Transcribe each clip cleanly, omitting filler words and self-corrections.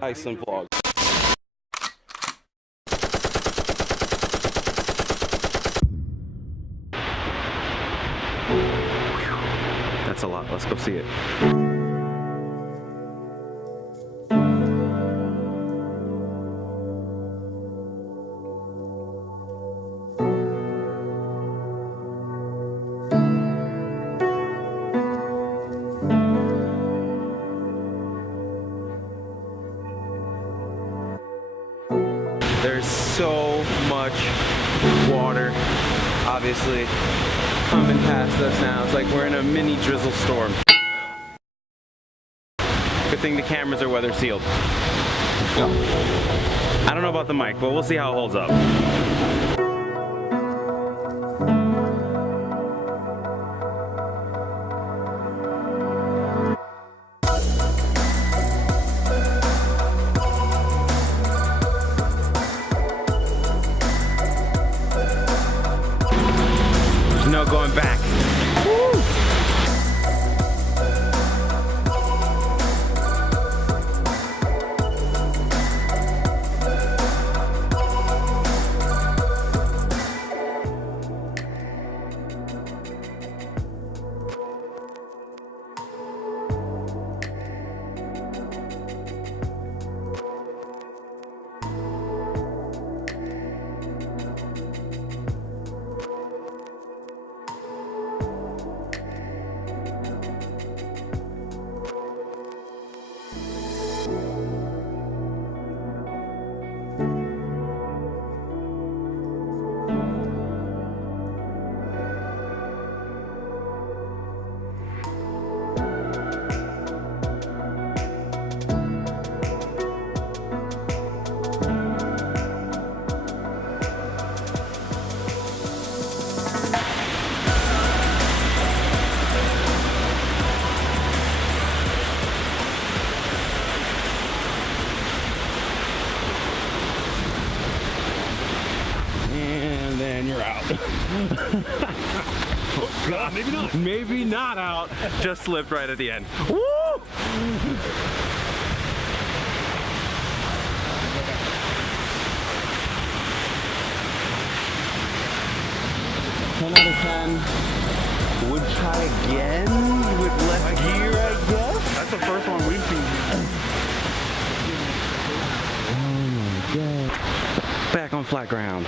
Iceland vlog. That's a lot. Let's go see it. There's so much water, obviously, coming past us now. It's like we're in a mini drizzle storm. Good thing the cameras are weather sealed. No. I don't know about the mic, but we'll see how it holds up. No going back. Woo! Oh God, maybe not. Maybe not out. Just slipped right at the end. Woo! 10 out of 10. Would try again with less gear, I guess. That's the first one we've seen. Oh my God. Back on flat ground.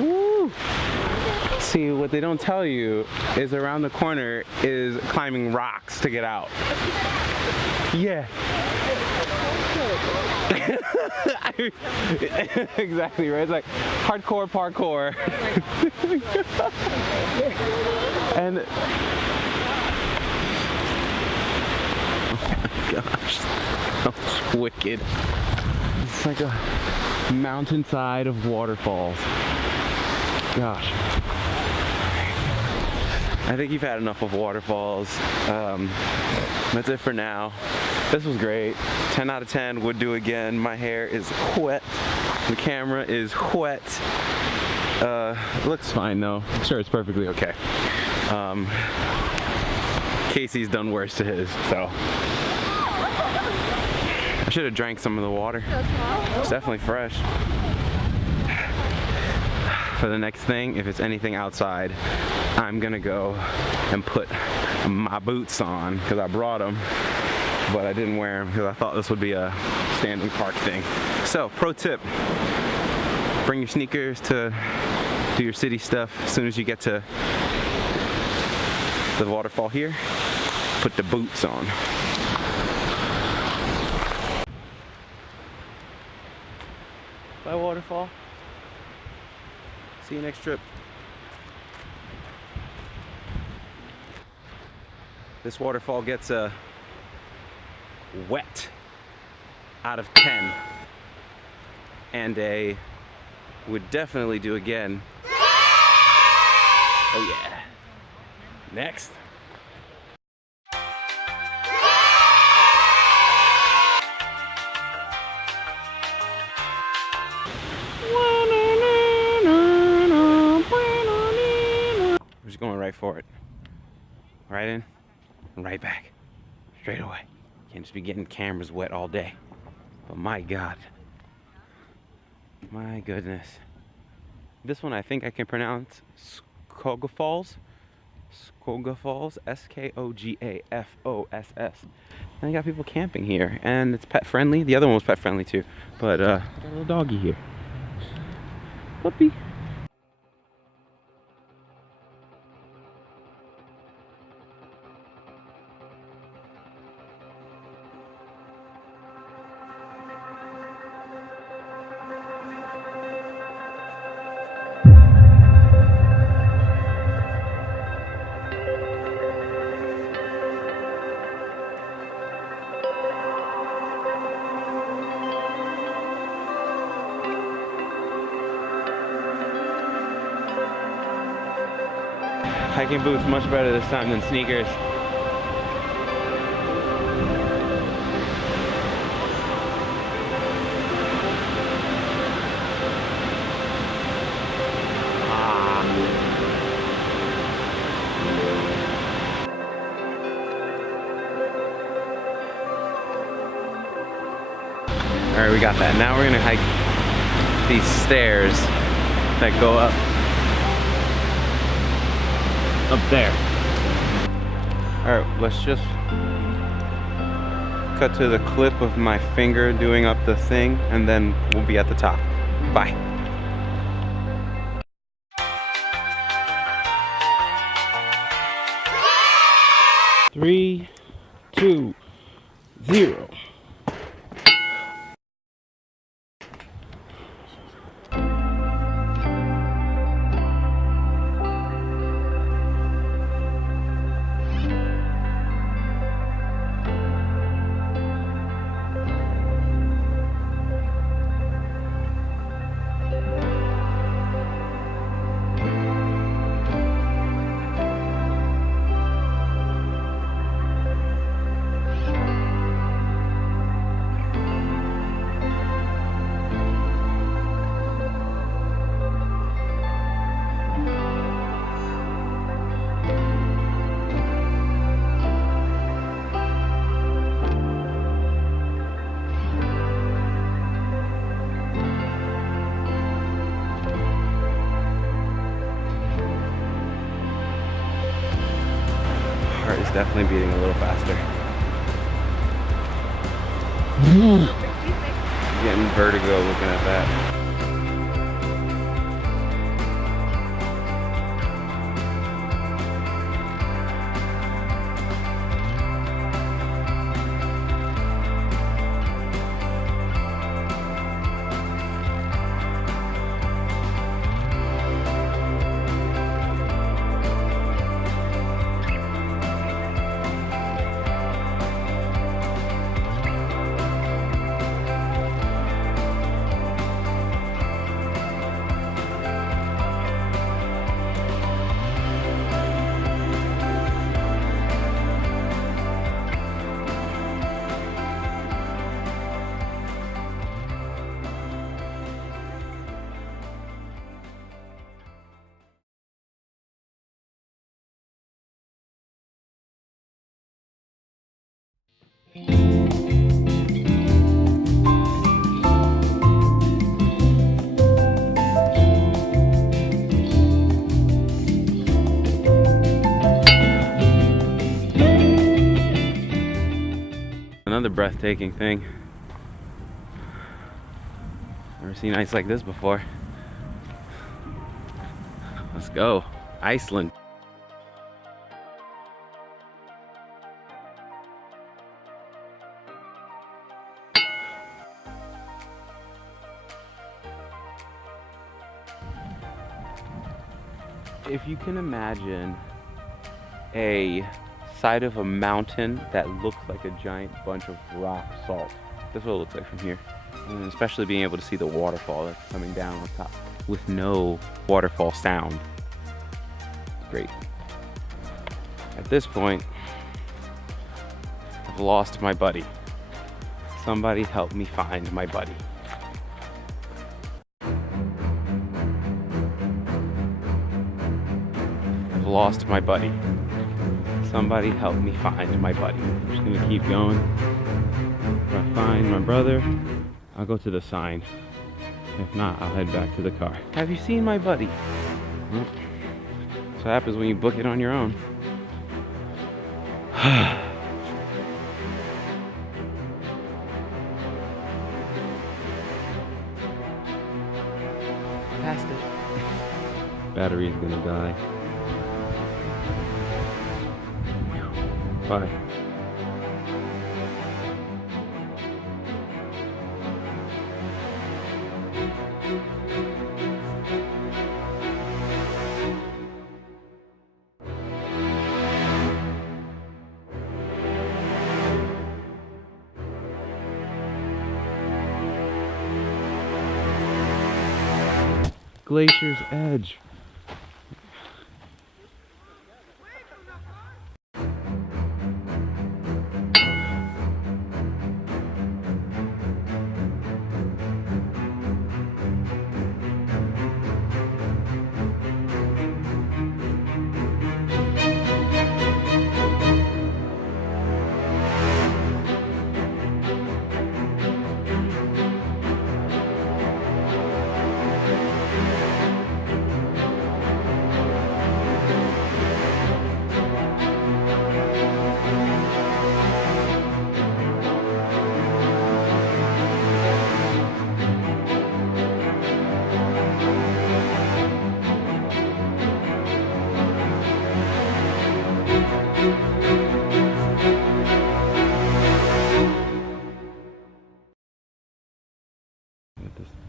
Woo! See, what they don't tell you is around the corner is climbing rocks to get out. Yeah. Exactly right. It's like hardcore parkour. And oh my gosh, that was wicked. It's like a mountainside of waterfalls. Gosh. I think you've had enough of waterfalls. That's it for now. This was great. 10 out of 10, would do again. My hair is wet. The camera is wet. It looks fine though. I'm sure it's perfectly okay. Casey's done worse to his, so. I should have drank some of the water. It's definitely fresh. For the next thing, if it's anything outside, I'm gonna go and put my boots on because I brought them, but I didn't wear them because I thought this would be a standing park thing. So, pro tip, bring your sneakers to do your city stuff. As soon as you get to the waterfall here, put the boots on. Bye, waterfall. See you next trip. This waterfall gets a wet out of 10 and a would definitely do again. Oh yeah. Next. We're just going right for it. Right in, right right back. Straight away. Can't just be getting cameras wet all day. But my God. My goodness. This one I think I can pronounce Skogafoss. Skogafoss. Skogafoss. And you got people camping here. And it's pet friendly. The other one was pet friendly too. But got a little doggy here. Puppy. Hiking boots much better this time than sneakers. Alright, we got that. Now we're gonna hike these stairs that go up there. Alright, let's just cut to the clip of my finger doing up the thing, and then we'll be at the top. Bye. Three, 2, 0. Heart is definitely beating a little faster. Getting vertigo looking at that. Another breathtaking thing. Never seen ice like this before. Let's go. Iceland. If you can imagine a side of a mountain that looks like a giant bunch of rock salt. That's what it looks like from here. And especially being able to see the waterfall that's coming down on top with no waterfall sound. It's great. At this point, I've lost my buddy. Somebody help me find my buddy. I've lost my buddy. Somebody help me find my buddy. I'm just gonna keep going. If I find my brother, I'll go to the sign. If not, I'll head back to the car. Have you seen my buddy? Well, that's what happens when you book it on your own. Passed it. Battery's gonna die. Bye. Glacier's Edge.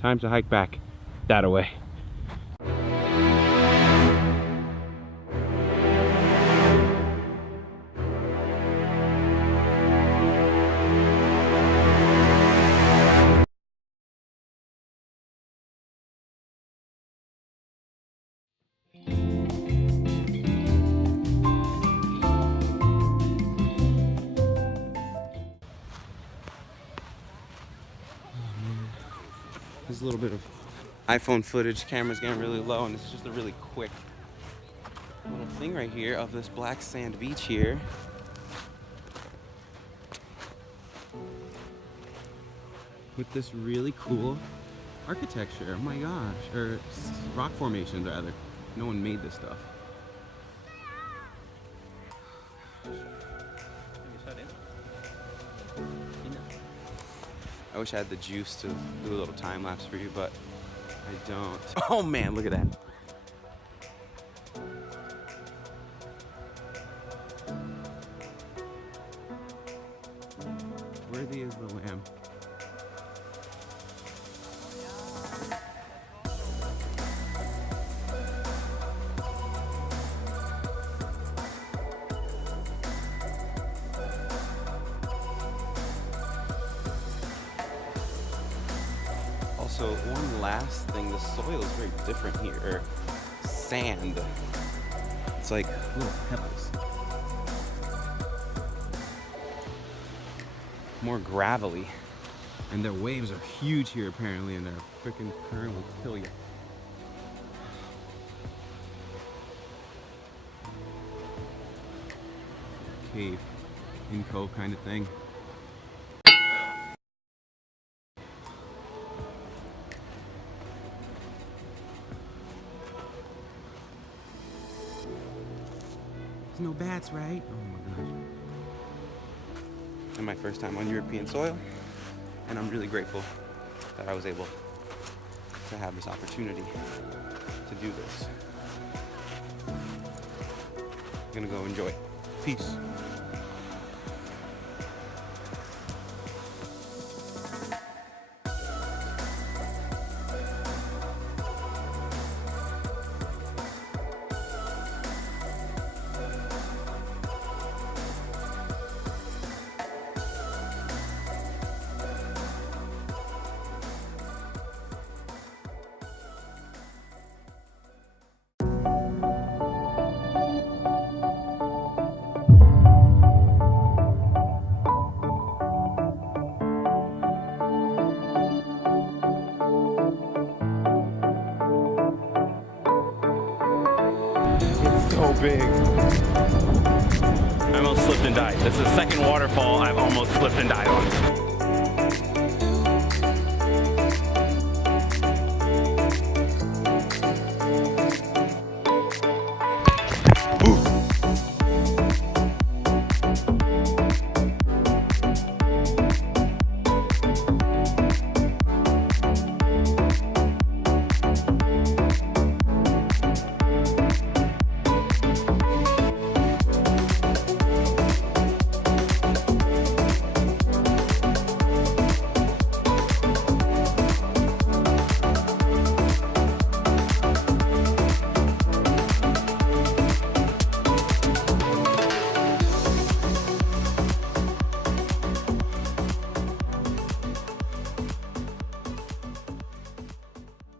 Time to hike back that away. There's a little bit of iPhone footage. Camera's getting really low, and it's just a really quick little thing right here of this black sand beach here. With this really cool architecture. Oh my gosh. Or rock formations, rather. No one made this stuff. I wish I had the juice to do a little time lapse for you, but I don't. Oh man, look at that. Worthy is the lamb. So one last thing, the soil is very different here, or sand. It's like little pebbles. More gravelly. And their waves are huge here apparently, and their freaking current will kill you. Cave, in cove kind of thing. No bats, right? Oh my gosh. It's my first time on European soil, and I'm really grateful that I was able to have this opportunity to do this. I'm gonna go enjoy. Peace. So big. slipped and died. This is the second waterfall I've almost slipped and died on.